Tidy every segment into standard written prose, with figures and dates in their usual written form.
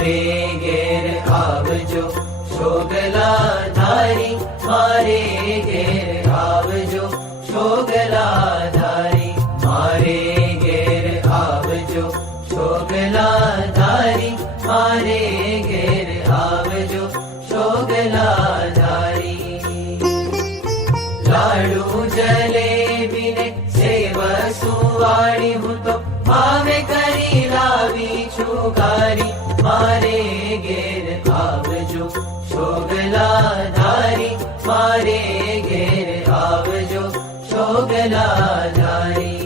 मारे घेर आवजो शोगला धारी, मारे घेर आवजो शोगला धारी, मारे घेर आवजो शोगला धारी, मारे घेर आवजो शोगला धारी। लाडू जलेबी ने सेव सुवाड़ी हूँ तो भावे करी लावी छुगारी, मारे घेर आवजो शोगला धारी, मारे घेर आवजो शोगला धारी।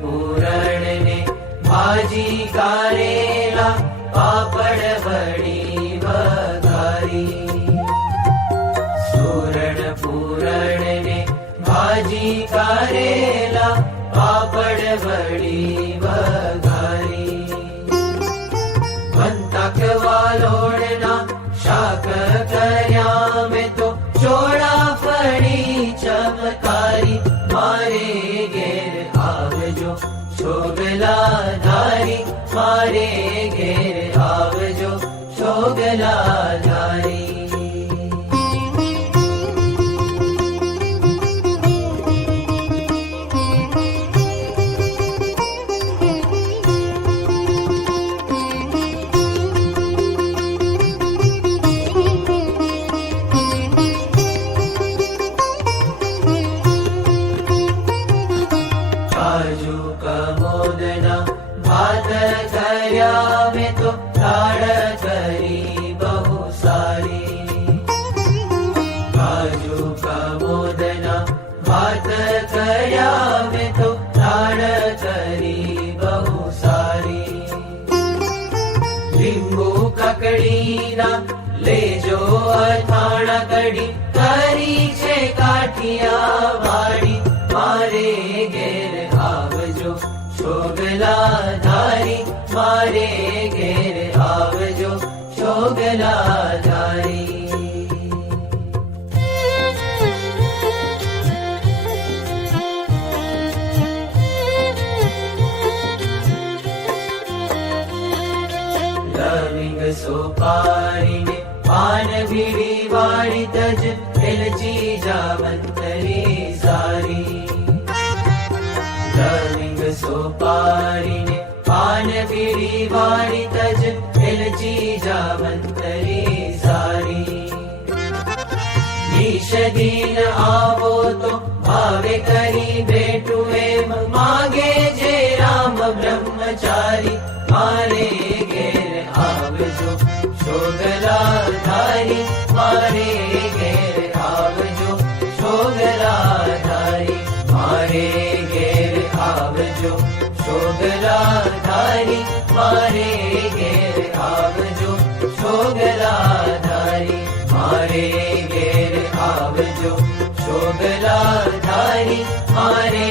पूरण ने भाजी कारेला, पापड़ बड़ी वघारी। सूरण पूरण ने भाजी कारेला, पापड़ बड़ी वघारी। बंतक वालोड़ना शाक कर्या में तो चोड़ा फड़ी चमकारी, मारे घेर आवजो शोगला धारी, मारे घेर आवजो शोगला धारी। काजू कमोदना भात कर्या में तो लाड़ करी बहु सारी। काजू कमोदना भात कर्या में तो लाड़ करी बहु सारी। લીંબુ કકડીના લેજો અથાણા કડી, કરી છે કાઠિયાવાડી, મારે ઘેર आवजो शोगला धारी, मारे घेर आवजो शोगला धारी। लविंग सोपारी ने पान बीड़ी वाड़ी तज, एलची जावंतरी सारी। लविंग सोपारी ने पान बीड़ी वाड़ी तज, एलची जावंतरी सारी। ईश दीन आवो तो भावे करी भेटू एम, मागे जे राम ब्रह्मचारी, मारे घेर आवजो शोगला धारी, मारे घेर आवजो शोगला धारी, मारे घेर आवजो शोगला धारी, मारे घेर आवजो शोगला धारी, मारे घेर आवजो शोगला धारी, मारे